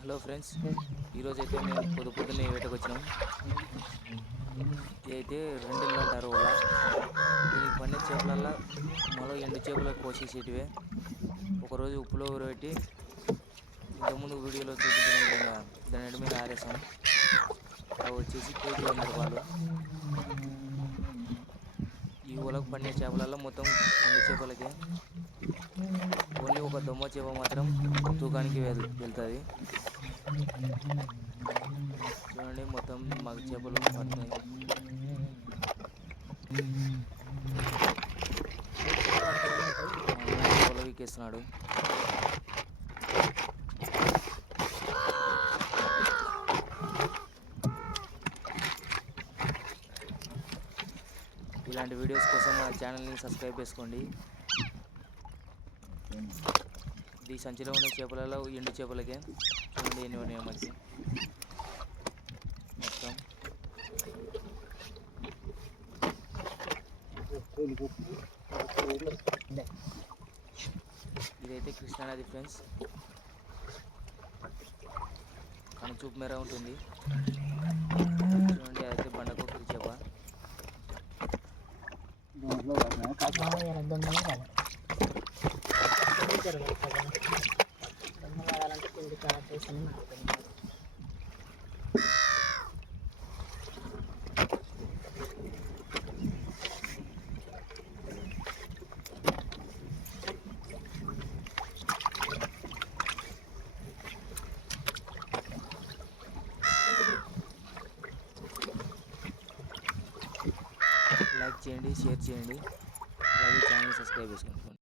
Hello friends ఈరోజు అయితే మేము పొద్దు పొద్దున్నే వేటకు వచ్చినాం. ఇదైతే అయితే అంటారు వాళ్ళ దీనికి పండే చేపలల్లా మరో ఎండు చేపలు కోసేసేటివే. ఒకరోజు ఉప్పులో పెట్టి ఇంతకుముందు వీడియోలో చూపించిన విధంగా దాని మీద ఆరేసాం. అవి వచ్చేసి కేజీ వంద రూపాయలు. ఈ ఊలకు పండే చేపలల్లో మొత్తం ఎండు చేపలకే. ఒక దొమ్మ చేప మాత్రం తూకానికి వెళ్- వెళ్తుంది. చూడండి మొత్తం మగ చేపలు పడుతున్నాయి. ఎక్కేస్తున్నాడు ఇలాంటి వీడియోస్ కోసం మా ఛానల్ని సబ్స్క్రైబ్ చేసుకోండి. ఇది సంచిలో ఉన్న చేపలలో ఎండు చేపలకే. చూడండి ఎన్ని ఉన్నాయో మనకి మొత్తం. ఇదైతే కృష్ణానది ఫ్రెండ్స్. కానీ చూపు మేర ఉంటుంది. చూడండి అదైతే బండకొక్కరి చేప. దొంగలే కదా దొంగ వాడాలంటే పిండి చాలా చేసని మాట్లాడుతున్నారు లైక్ చేయండి షేర్ చేయండి. అలాగే ఛానల్ సబ్స్క్రైబ్ చేసుకోండి